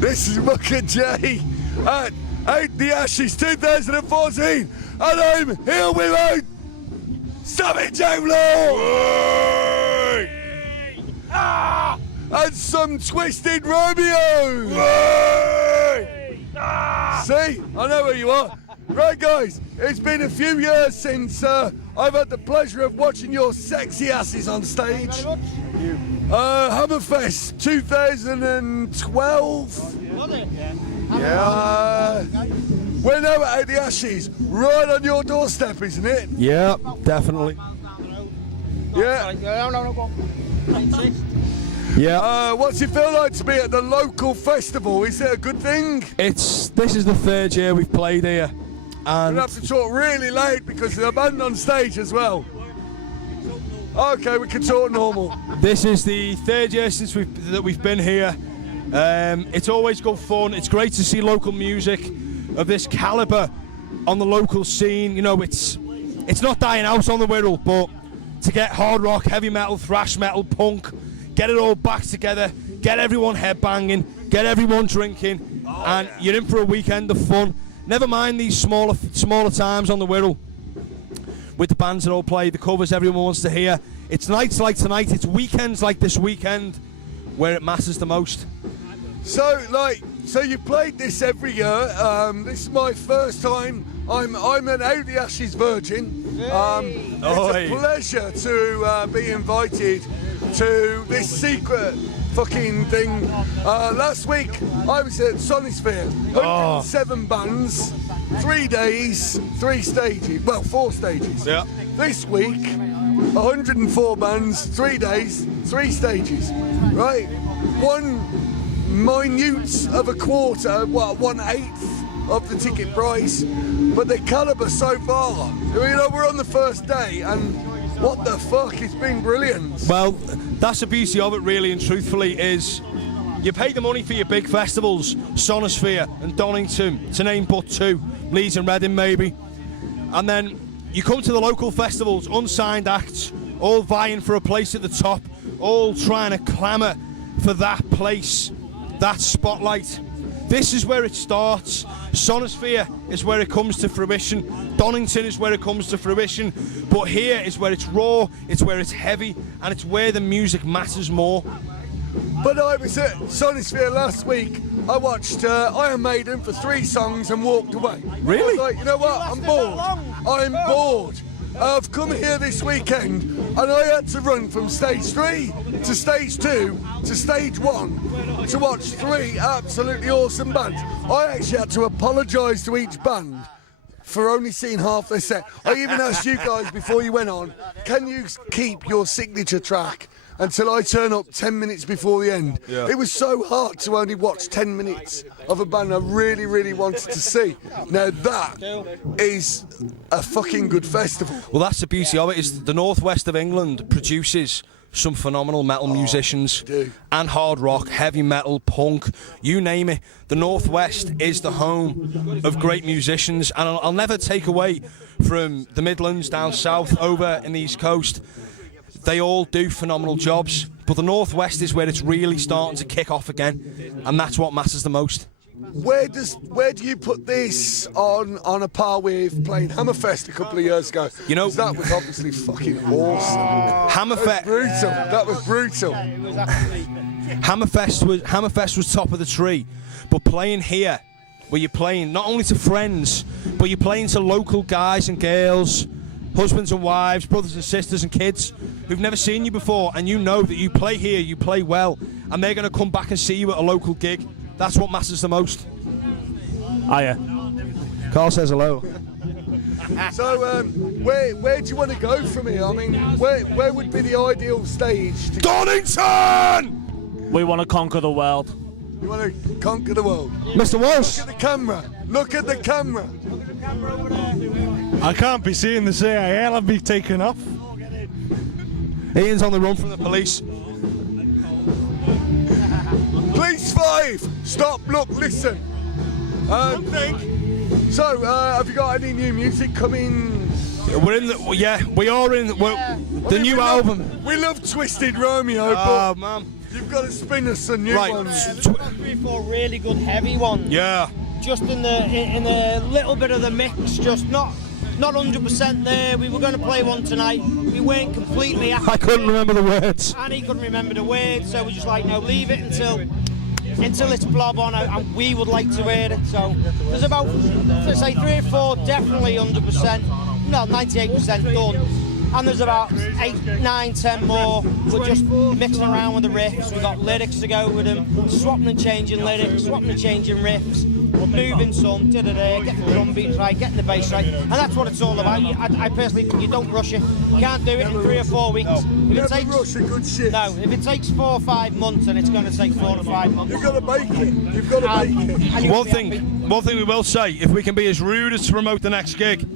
This is Mucker J at Out the Ashes 2014, and I'm here with Savage Outlaw and some Twisted Romeo. See, I know where you are. Right, guys, it's been a few years since I've had the pleasure of watching your sexy asses on stage. Hammerfest 2012. Was it? Yeah. We're now at the Ashes, right on your doorstep, isn't it? Yeah, definitely. Yeah. Yeah. What's it feel like to be at the local festival? Is it a good thing? This is the third year we've played here, and We'll have to talk really loud because there's a band on stage as well. Okay, we can talk normal. this is the third year since we've been here. It's always good fun. It's great to see local music of this calibre on the local scene. You know, it's not dying out on the Wirral, but to get hard rock, heavy metal, thrash metal, punk, get it all back together, get everyone headbanging, get everyone drinking, and you're in for a weekend of fun. Never mind these smaller times on the Wirral with the bands that all play, the covers everyone wants to hear. It's nights like tonight, it's weekends like this weekend where it matters the most. So you played this every year. This is my first time. I'm an Out the Ashes virgin. It's a pleasure to be invited to this secret fucking thing. Last week I was at Sonisphere, 107 bands, 3 days, 3 stages, well 4 stages. Yeah. This week, 104 bands, 3 days, 3 stages. Right? One minute of a quarter, 1/8 of the ticket price, but the calibre so far. You know, we're on the first day, and what the fuck, it's been brilliant. Well, that's the beauty of it, really and truthfully, is you pay the money for your big festivals, Sonosphere and Donington, to name but 2, Leeds and Reading maybe, and then you come to the local festivals, unsigned acts, all vying for a place at the top, all trying to clamour for that place, that spotlight. This is where it starts. Sonosphere is where it comes to fruition. Donington is where it comes to fruition. But here is where it's raw, it's where it's heavy, and it's where the music matters more. But I was at Sonisphere last week. I watched Iron Maiden for 3 songs and walked away. Really? I was like, you know what? I'm bored. I'm bored. I've come here this weekend and I had to run from stage 3 to stage 2 to stage 1 to watch 3 absolutely awesome bands. I actually had to apologise to each band for only seeing half their set. I even asked you guys before you went on, can you keep your signature track until I turn up 10 minutes before the end? Yeah. It was so hard to only watch 10 minutes of a band I really, really wanted to see. Now that is a fucking good festival. Well, that's the beauty of it, is the northwest of England produces some phenomenal metal musicians and hard rock, heavy metal, punk, you name it. The northwest is the home of great musicians, and I'll never take away from the Midlands down south over in the East Coast. They all do phenomenal jobs, but the northwest is where it's really starting to kick off again, and that's what matters the most. Where do you put this on a par with playing Hammerfest a couple of years ago? You know, 'cause that was obviously fucking awesome. Hammerfest, Brutal. That was brutal. Hammerfest was top of the tree, but playing here, where you're playing not only to friends, but you're playing to local guys and girls, husbands and wives, brothers and sisters and kids who've never seen you before, and you know that you play here, you play well, and they're going to come back and see you at a local gig. That's what matters the most. Hiya. Carl says hello. So, where do you want to go from here? I mean, where would be the ideal stage? Donington! We want to conquer the world. You want to conquer the world? Mr. Walsh! Look at the camera. Look at the camera. I can't be seeing the CIA. I'll be taken off. Ian's on the run from the police. Police 5! Stop, look, listen. So, have you got any new music coming? We're in the, we are in the new album. We love Twisted Romeo, Oh but man, You've got to spin us some new Right. ones. There's about 3 or 4 really good heavy ones. Yeah. Just in a little bit of the mix, just not 100% there. We were going to play one tonight. We weren't completely happy. I couldn't remember the words. And he couldn't remember the words, so we're just like, no, leave it until it's blob on, and we would like to hear it. So there's about, let's say, 3 or 4 definitely 100%, no, 98% done. And there's about 8, 9, 10 more. We're just mixing around with the riffs. We've got lyrics to go with them, swapping and changing lyrics, swapping and changing riffs, moving some, getting the drum beats right, getting the bass right, and that's what it's all about. I personally think you don't rush it. You can't do it in 3 or 4 weeks. Never rush a good shit. No, if it takes 4 or 5 months, then it's going to take 4 or 5 months. You've got to make it. You've got to make it. And you'll One be happy. thing we will say, if we can be as rude as to promote the next gig,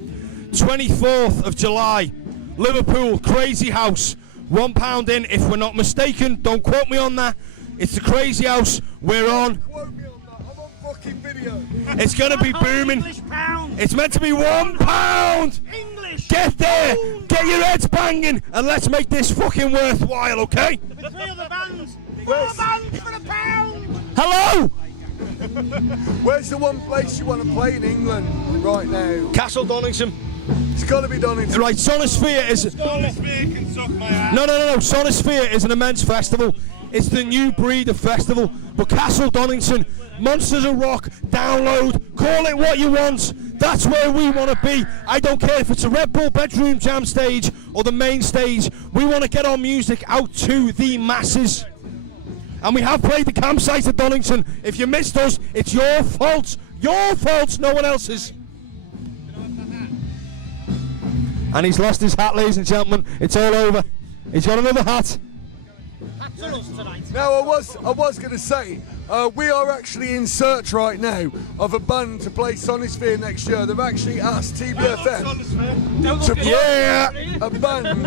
24th of July, Liverpool, Crazy House, £1 in, if we're not mistaken. Don't quote me on that. It's the Crazy House. We're on. Quote me on that. I'm on fucking video. It's going to be booming. It's meant to be £1. English. Get there. Get your heads banging, and let's make this fucking worthwhile, okay? With 3 other bands. 4 bands for £1. Hello. Where's the one place you want to play in England right now? Castle Donington. It's got to be Donington. Right, Sonosphere is... No. Sonosphere is an immense festival. It's the new breed of festival. But Castle Donington, Monsters of Rock, download, call it what you want. That's where we want to be. I don't care if it's a Red Bull bedroom jam stage or the main stage. We want to get our music out to the masses. And we have played the campsite at Donington. If you missed us, it's your fault. Your fault, no one else's. And he's lost his hat, ladies and gentlemen. It's all over. He's got another hat. Now, I was going to say, we are actually in search right now of a band to play Sonosphere next year. They've actually asked TBFM to play a band and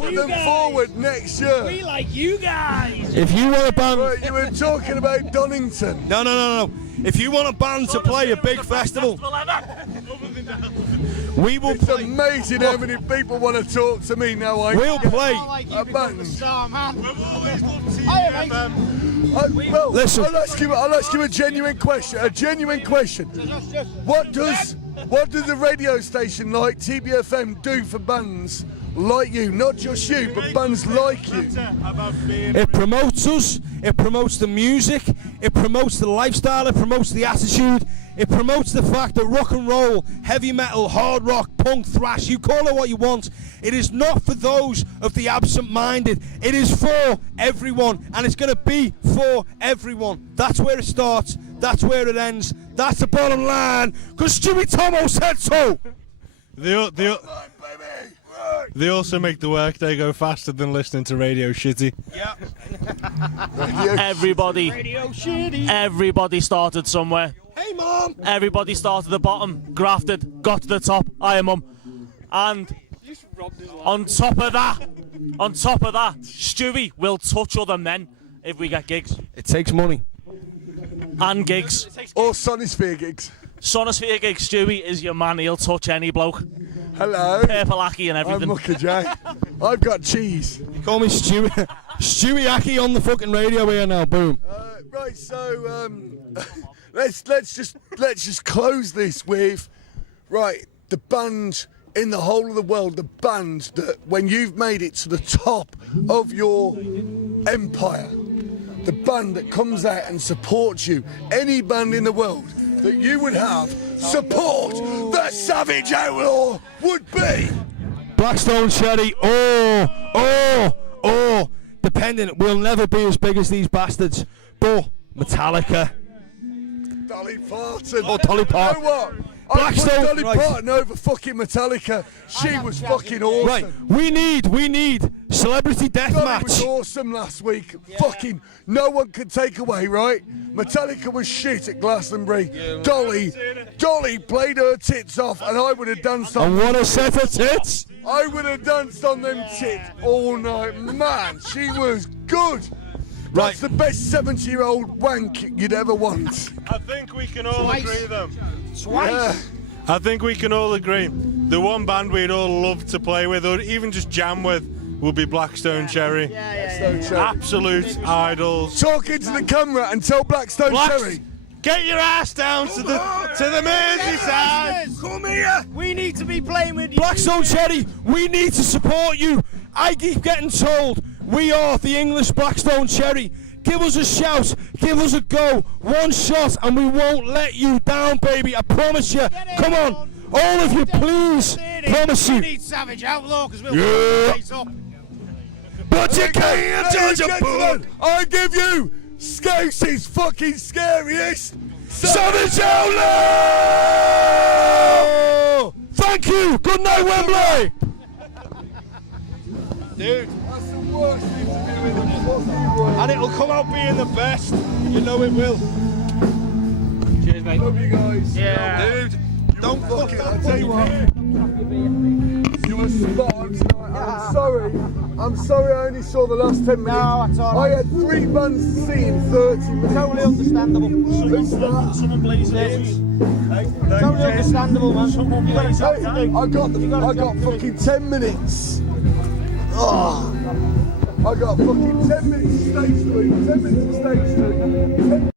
put them forward next year. We like you guys. If you want a band... Right, you were talking about Donington. No. If you want a band to play a big festival, we will It's play... amazing how many people want to talk to me now. We'll play... a band. Well, Listen. I'll ask you a genuine question. What does a radio station like TBFM do for bands like you? Not just you, but bands like you. It promotes us, it promotes the music, it promotes the lifestyle, it promotes the attitude, it promotes the fact that rock and roll, heavy metal, hard rock, punk, thrash, you call it what you want, it is not for those of the absent-minded. It is for everyone, and it's going to be for everyone. That's where it starts, that's where it ends, that's the bottom line, because Stewie Tomo said so. They also make the workday go faster than listening to Radio Shitty. Everybody started somewhere. Hey, Mom! Everybody started at the bottom, grafted, got to the top. I am And on top of that, Stewie will touch other men if we get gigs. It takes money. And gigs. Or Sonosphere gigs. Sonosphere gigs, Stewie is your man. He'll touch any bloke. Hello. Purple Aki and everything. I'm Mucker J. I've got cheese. Call me Stewie. Stewie Aki on the fucking radio here now. Boom. Right, so let's just close this with the band in the whole of the world, the band that when you've made it to the top of your empire, the band that comes out and supports you, any band in the world that you would have support the Savage Outlaw would be Blackstone Cherry. Depending, we'll never be as big as these bastards. But Metallica. Dolly Parton. Oh, Dolly Parton. You know what? Blackstone, I put Dolly right. Parton over fucking Metallica. She was fucking awesome. Right, we need celebrity Dolly was deathmatch. awesome last week. Fucking no one could take away, right? Metallica was shit at Glastonbury. Dolly played her tits off, and I would have danced on. And what a set of tits! I would have danced on them tits all night. Man, she was good. Right. That's the best 70-year-old wank you'd ever want. I think we can all agree them. Yeah. I think we can all agree. The one band we'd all love to play with, or even just jam with, will be Blackstone Cherry. Blackstone Cherry. Absolute idols. Talk into the camera and tell Blackstone Cherry. Get your ass down to the Merseyside. Come here! We need to be playing with you. Blackstone Cherry, we need to support you. I keep getting told we are the English Blackstone Cherry. Give us a shout, give us a go, one shot, and we won't let you down, baby. I promise you. Come on, all of you, please. Promise We you. need Savage Outlaw because we'll Yeah. face up. But you can't Ladies judge a and book. gentlemen, I give you Scouse's fucking scariest. Savage Outlaw! Thank you. Good night, Wembley. Dude, That's the worst interview in the fucking world. And it'll come out being the best. You know it will. Cheers, mate. Love you guys. Yeah. Dude, don't Fuck it, I'll tell you what. You were spot on tonight. I'm sorry I only saw the last 10 minutes. No, that's all I right. had 3 bands to see in 30 minutes. Totally understandable. Who's that? Someone please. Totally understandable, man. You got a job to do. I got fucking 10 minutes. Oh. I got fucking 10 minutes to stage 3, 10 minutes to stage 2.